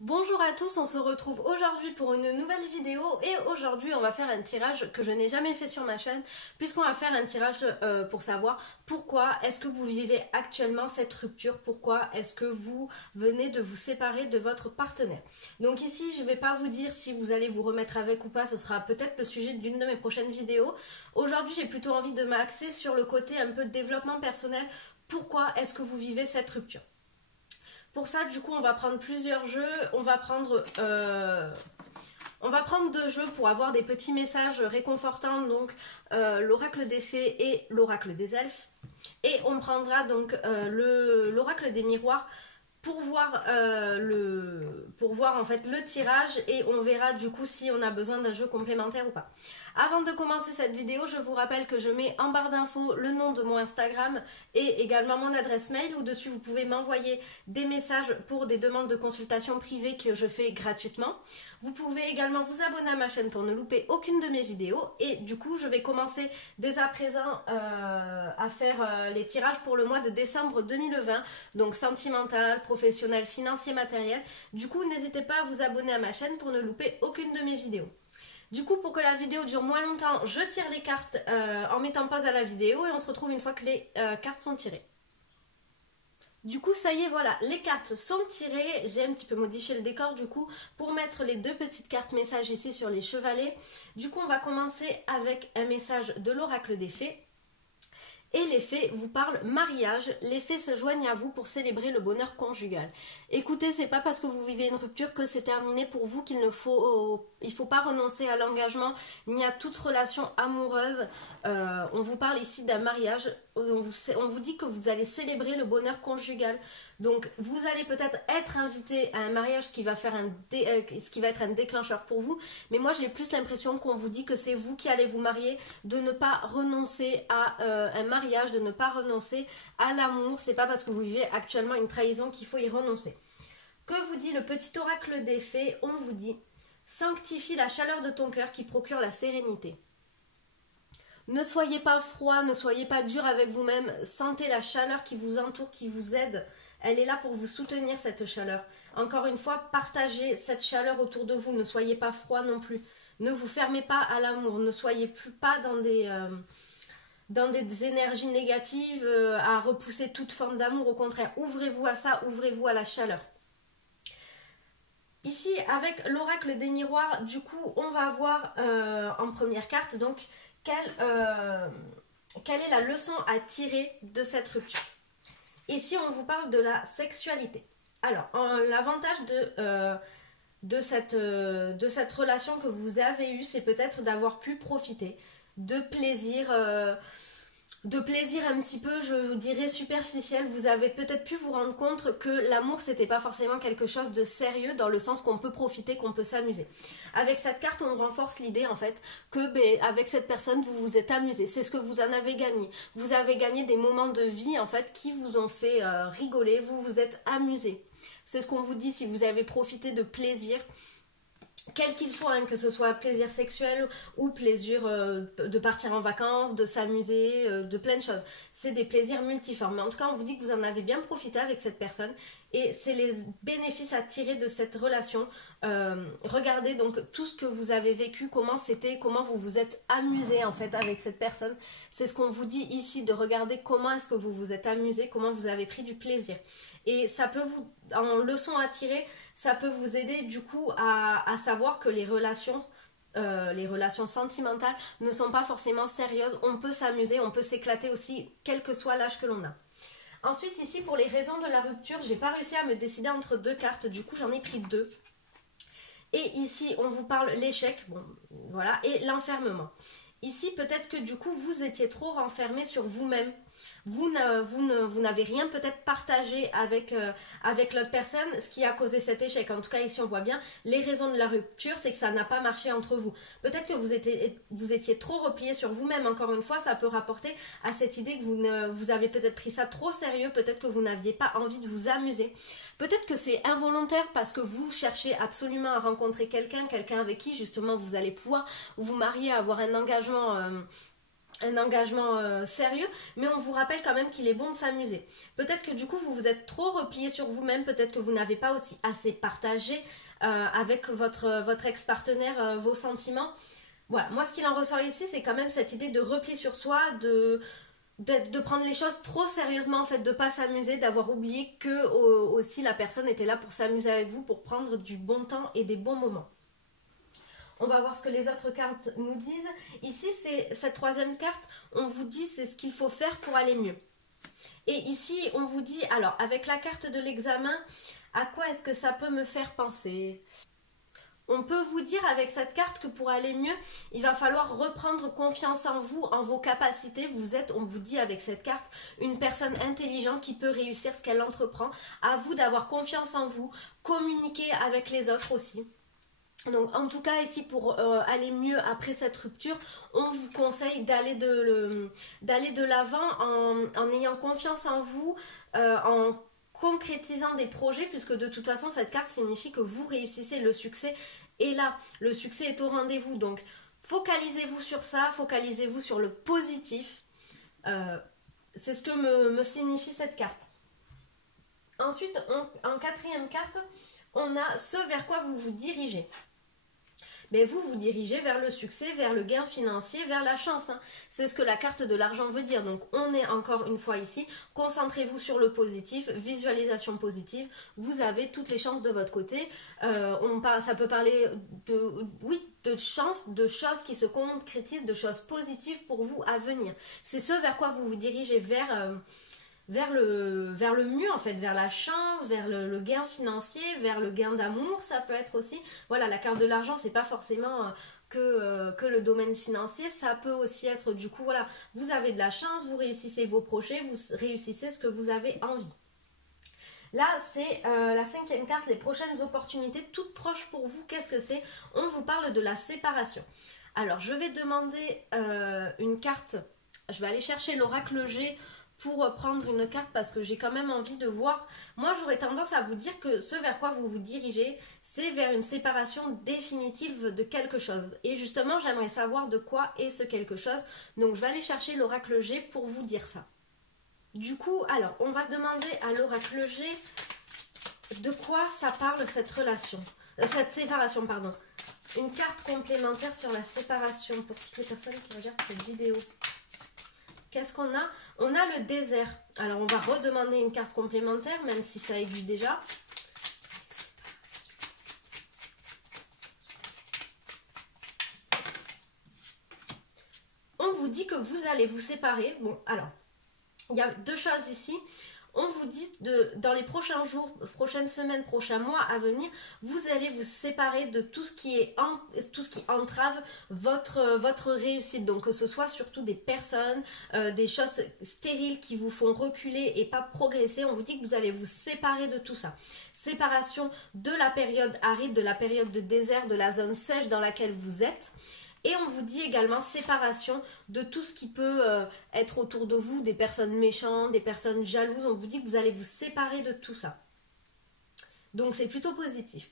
Bonjour à tous, on se retrouve aujourd'hui pour une nouvelle vidéo et aujourd'hui on va faire un tirage que je n'ai jamais fait sur ma chaîne puisqu'on va faire un tirage pour savoir pourquoi est-ce que vous vivez actuellement cette rupture, pourquoi est-ce que vous venez de vous séparer de votre partenaire. Donc ici je ne vais pas vous dire si vous allez vous remettre avec ou pas, ce sera peut-être le sujet d'une de mes prochaines vidéos. Aujourd'hui j'ai plutôt envie de m'axer sur le côté un peu développement personnel, pourquoi est-ce que vous vivez cette rupture. Pour ça, du coup, on va prendre plusieurs jeux. On va prendre deux jeux pour avoir des petits messages réconfortants, donc l'oracle des fées et l'oracle des elfes. Et on prendra donc l'oracle des miroirs pour voir, en fait le tirage et on verra du coup si on a besoin d'un jeu complémentaire ou pas. Avant de commencer cette vidéo, je vous rappelle que je mets en barre d'infos le nom de mon Instagram et également mon adresse mail où dessus vous pouvez m'envoyer des messages pour des demandes de consultation privées que je fais gratuitement. Vous pouvez également vous abonner à ma chaîne pour ne louper aucune de mes vidéos et du coup je vais commencer dès à présent à faire les tirages pour le mois de décembre 2020, donc sentimental, professionnel, financier, matériel. Du coup n'hésitez pas à vous abonner à ma chaîne pour ne louper aucune de mes vidéos. Du coup, pour que la vidéo dure moins longtemps, je tire les cartes en mettant pause à la vidéo et on se retrouve une fois que les cartes sont tirées. Du coup, ça y est, voilà, les cartes sont tirées. J'ai un petit peu modifié le décor du coup pour mettre les deux petites cartes messages ici sur les chevalets. Du coup, on va commencer avec un message de l'oracle des fées. Et les fées vous parlent mariage, les fées se joignent à vous pour célébrer le bonheur conjugal. Écoutez, c'est pas parce que vous vivez une rupture que c'est terminé pour vous qu'il ne faut, pas renoncer à l'engagement ni à toute relation amoureuse. On vous parle ici d'un mariage, on vous dit que vous allez célébrer le bonheur conjugal. Donc vous allez peut-être être invité à un mariage ce qui va être un déclencheur pour vous. Mais moi j'ai plus l'impression qu'on vous dit que c'est vous qui allez vous marier, de ne pas renoncer à un mariage, de ne pas renoncer à l'amour. C'est pas parce que vous vivez actuellement une trahison qu'il faut y renoncer. Que vous dit le petit oracle des fées? On vous dit: sanctifie la chaleur de ton cœur qui procure la sérénité. Ne soyez pas froid, ne soyez pas dur avec vous-même. Sentez la chaleur qui vous entoure, qui vous aide. Elle est là pour vous soutenir, cette chaleur. Encore une fois, partagez cette chaleur autour de vous. Ne soyez pas froid non plus. Ne vous fermez pas à l'amour. Ne soyez plus pas dans des énergies négatives, à repousser toute forme d'amour. Au contraire, ouvrez-vous à ça, ouvrez-vous à la chaleur. Ici, avec l'oracle des miroirs, du coup, on va voir en première carte, donc, quelle est la leçon à tirer de cette rupture. Ici, on vous parle de la sexualité. Alors, l'avantage de cette relation que vous avez eue, c'est peut-être d'avoir pu profiter de plaisir un petit peu, je dirais, superficiel. Vous avez peut-être pu vous rendre compte que l'amour, c'était pas forcément quelque chose de sérieux, dans le sens qu'on peut profiter, qu'on peut s'amuser. Avec cette carte, on renforce l'idée en fait que avec cette personne, vous vous êtes amusé. C'est ce que vous en avez gagné. Vous avez gagné des moments de vie en fait qui vous ont fait rigoler. Vous vous êtes amusé. C'est ce qu'on vous dit si vous avez profité de plaisir, quel qu'il soit, hein, que ce soit plaisir sexuel ou plaisir de partir en vacances, de s'amuser, de plein de choses. C'est des plaisirs multiformes. Mais en tout cas, on vous dit que vous en avez bien profité avec cette personne et c'est les bénéfices à tirer de cette relation. Regardez donc tout ce que vous avez vécu, comment c'était, comment vous vous êtes amusé en fait avec cette personne. C'est ce qu'on vous dit ici, de regarder comment est-ce que vous vous êtes amusé, comment vous avez pris du plaisir. Et ça peut vous, en leçon à tirer, ça peut vous aider du coup à savoir que les relations sentimentales ne sont pas forcément sérieuses. On peut s'amuser, on peut s'éclater aussi, quel que soit l'âge que l'on a. Ensuite, ici, pour les raisons de la rupture, j'ai pas réussi à me décider entre deux cartes, du coup j'en ai pris deux. Et ici, on vous parle l'échec, bon, voilà, et l'enfermement. Ici, peut-être que du coup, vous étiez trop renfermé sur vous-même. Vous n'avez rien peut-être partagé avec l'autre personne, ce qui a causé cet échec. En tout cas, ici, on voit bien les raisons de la rupture, c'est que ça n'a pas marché entre vous. Peut-être que vous étiez trop replié sur vous-même. Encore une fois, ça peut rapporter à cette idée que vous avez peut-être pris ça trop sérieux, peut-être que vous n'aviez pas envie de vous amuser. Peut-être que c'est involontaire parce que vous cherchez absolument à rencontrer quelqu'un avec qui justement vous allez pouvoir vous marier, avoir un engagement un engagement sérieux, mais on vous rappelle quand même qu'il est bon de s'amuser. Peut-être que du coup vous vous êtes trop replié sur vous-même, peut-être que vous n'avez pas aussi assez partagé avec votre ex-partenaire vos sentiments. Voilà, moi ce qu'il en ressort ici, c'est quand même cette idée de repli sur soi, de prendre les choses trop sérieusement, en fait, de pas s'amuser, d'avoir oublié que aussi la personne était là pour s'amuser avec vous, pour prendre du bon temps et des bons moments. On va voir ce que les autres cartes nous disent. Ici, c'est cette troisième carte, on vous dit c'est ce qu'il faut faire pour aller mieux. Et ici, on vous dit, alors, avec la carte de l'examen, à quoi est-ce que ça peut me faire penser ? On peut vous dire avec cette carte que pour aller mieux, il va falloir reprendre confiance en vous, en vos capacités. Vous êtes, on vous dit avec cette carte, une personne intelligente qui peut réussir ce qu'elle entreprend. À vous d'avoir confiance en vous, communiquer avec les autres aussi. Donc en tout cas ici pour aller mieux après cette rupture, on vous conseille d'aller de l'avant en ayant confiance en vous, en concrétisant des projets, puisque de toute façon cette carte signifie que vous réussissez, le succès est là, le succès est au rendez-vous. Donc focalisez-vous sur ça, focalisez-vous sur le positif, c'est ce que me signifie cette carte. Ensuite en quatrième carte, on a ce vers quoi vous vous dirigez. Mais vous vous dirigez vers le succès, vers le gain financier, vers la chance. Hein. C'est ce que la carte de l'argent veut dire. Donc on est encore une fois ici. Concentrez-vous sur le positif, visualisation positive. Vous avez toutes les chances de votre côté. Ça peut parler de chance, de choses qui se concrétisent, de choses positives pour vous à venir. C'est ce vers quoi vous vous dirigez, vers le mieux en fait, vers la chance, vers le gain financier, vers le gain d'amour, ça peut être aussi. Voilà, la carte de l'argent, c'est pas forcément que le domaine financier, ça peut aussi être du coup, voilà, vous avez de la chance, vous réussissez vos projets, vous réussissez ce que vous avez envie. Là, c'est la cinquième carte, les prochaines opportunités toutes proches pour vous. Qu'est-ce que c'est? On vous parle de la séparation. Alors, je vais demander une carte, je vais aller chercher l'oracle G pour prendre une carte parce que j'ai quand même envie de voir. Moi, j'aurais tendance à vous dire que ce vers quoi vous vous dirigez, c'est vers une séparation définitive de quelque chose. Et justement, j'aimerais savoir de quoi est ce quelque chose. Donc, je vais aller chercher l'oracle G pour vous dire ça. Du coup, alors, on va demander à l'oracle G de quoi ça parle cette relation. Cette séparation, pardon. Une carte complémentaire sur la séparation pour toutes les personnes qui regardent cette vidéo. Qu'est-ce qu'on a? On a le désert. Alors, on va redemander une carte complémentaire, même si ça aiguille déjà. On vous dit que vous allez vous séparer. Bon, alors, il y a deux choses ici. On vous dit dans les prochains jours, prochaines semaines, prochains mois à venir, vous allez vous séparer de tout ce qui entrave votre réussite. Donc que ce soit surtout des personnes, des choses stériles qui vous font reculer et pas progresser. On vous dit que vous allez vous séparer de tout ça. Séparation de la période aride, de la période de désert, de la zone sèche dans laquelle vous êtes. Et on vous dit également séparation de tout ce qui peut être autour de vous, des personnes méchantes, des personnes jalouses. On vous dit que vous allez vous séparer de tout ça. Donc c'est plutôt positif.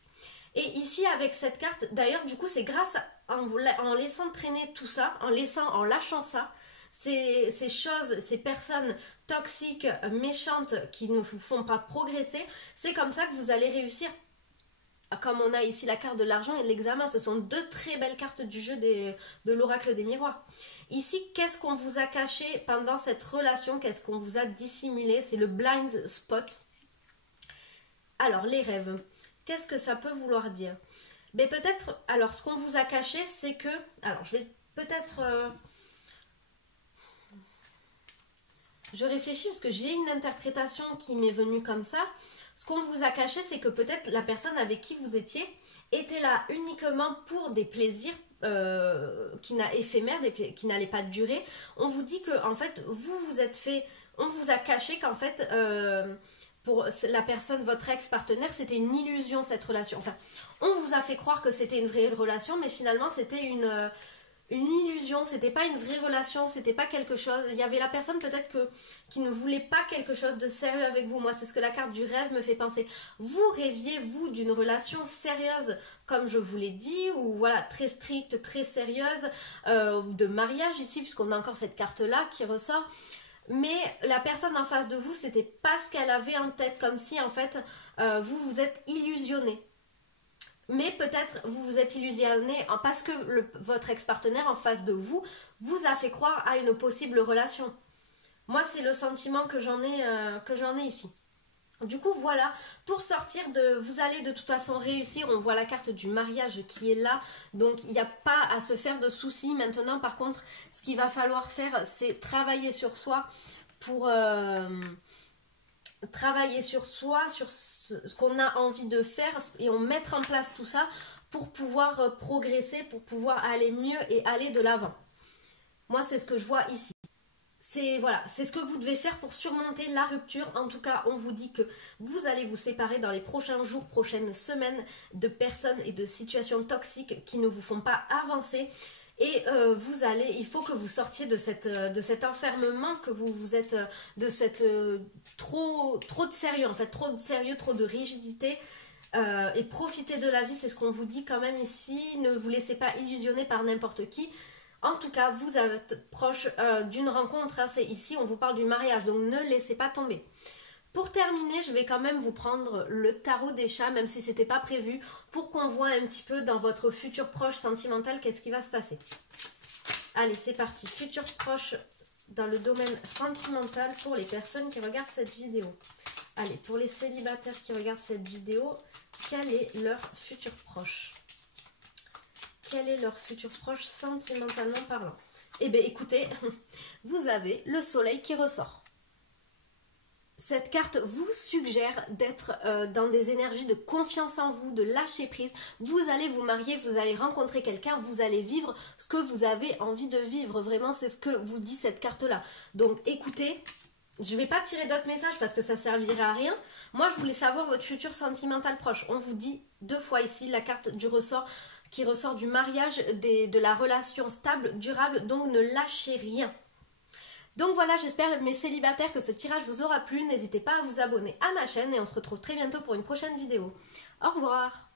Et ici avec cette carte, d'ailleurs du coup c'est grâce en laissant traîner tout ça, en lâchant ça, ces choses, ces personnes toxiques, méchantes qui ne vous font pas progresser, c'est comme ça que vous allez réussir. Comme on a ici la carte de l'argent et de l'examen, ce sont deux très belles cartes du jeu de l'oracle des miroirs. Ici, qu'est-ce qu'on vous a caché pendant cette relation? Qu'est-ce qu'on vous a dissimulé? C'est le blind spot. Alors, les rêves, qu'est-ce que ça peut vouloir dire? Mais peut-être, alors ce qu'on vous a caché, c'est que, alors je vais peut-être... je réfléchis parce que j'ai une interprétation qui m'est venue comme ça. Ce qu'on vous a caché, c'est que peut-être la personne avec qui vous étiez était là uniquement pour des plaisirs éphémères, qui n'allaient pas durer. On vous dit que en fait, on vous a caché qu'en fait, pour la personne, votre ex-partenaire, c'était une illusion cette relation. Enfin, on vous a fait croire que c'était une vraie relation, mais finalement, c'était une illusion, c'était pas une vraie relation, c'était pas quelque chose. Il y avait la personne peut-être qui ne voulait pas quelque chose de sérieux avec vous. Moi, c'est ce que la carte du rêve me fait penser. Vous rêviez, vous, d'une relation sérieuse, comme je vous l'ai dit, ou voilà, très stricte, très sérieuse, de mariage ici, puisqu'on a encore cette carte-là qui ressort. Mais la personne en face de vous, c'était pas ce qu'elle avait en tête, comme si en fait, vous vous êtes illusionné. Mais peut-être vous vous êtes illusionné parce que votre ex-partenaire en face de vous a fait croire à une possible relation. Moi, c'est le sentiment que j'en ai ici. Du coup, voilà, pour sortir de... Vous allez de toute façon réussir, on voit la carte du mariage qui est là, donc il n'y a pas à se faire de soucis. Maintenant, par contre, ce qu'il va falloir faire, c'est travailler sur soi pour... travailler sur soi, sur ce qu'on a envie de faire et on mettre en place tout ça pour pouvoir progresser, pour pouvoir aller mieux et aller de l'avant. Moi, c'est ce que je vois ici. Voilà, c'est ce que vous devez faire pour surmonter la rupture. En tout cas, on vous dit que vous allez vous séparer dans les prochains jours, prochaines semaines de personnes et de situations toxiques qui ne vous font pas avancer. Et il faut que vous sortiez de cet enfermement, que vous êtes de cette trop de sérieux en fait, trop de sérieux, trop de rigidité et profitez de la vie, c'est ce qu'on vous dit quand même ici. Ne vous laissez pas illusionner par n'importe qui. En tout cas, vous êtes proche d'une rencontre, hein, c'est ici on vous parle du mariage, donc ne laissez pas tomber. Pour terminer, je vais quand même vous prendre le tarot des chats, même si c'était pas prévu, pour qu'on voit un petit peu dans votre futur proche sentimental qu'est-ce qui va se passer. Allez, c'est parti. Futur proche dans le domaine sentimental pour les personnes qui regardent cette vidéo. Allez, pour les célibataires qui regardent cette vidéo, quel est leur futur proche? Quel est leur futur proche sentimentalement parlant? Eh bien, écoutez, vous avez le soleil qui ressort. Cette carte vous suggère d'être dans des énergies de confiance en vous, de lâcher prise. Vous allez vous marier, vous allez rencontrer quelqu'un, vous allez vivre ce que vous avez envie de vivre. Vraiment, c'est ce que vous dit cette carte-là. Donc, écoutez, je ne vais pas tirer d'autres messages parce que ça ne servirait à rien. Moi, je voulais savoir votre futur sentimental proche. On vous dit 2 fois ici la carte du ressort qui ressort du mariage, de la relation stable, durable. Donc, ne lâchez rien. Donc voilà, j'espère mes célibataires que ce tirage vous aura plu. N'hésitez pas à vous abonner à ma chaîne et on se retrouve très bientôt pour une prochaine vidéo. Au revoir!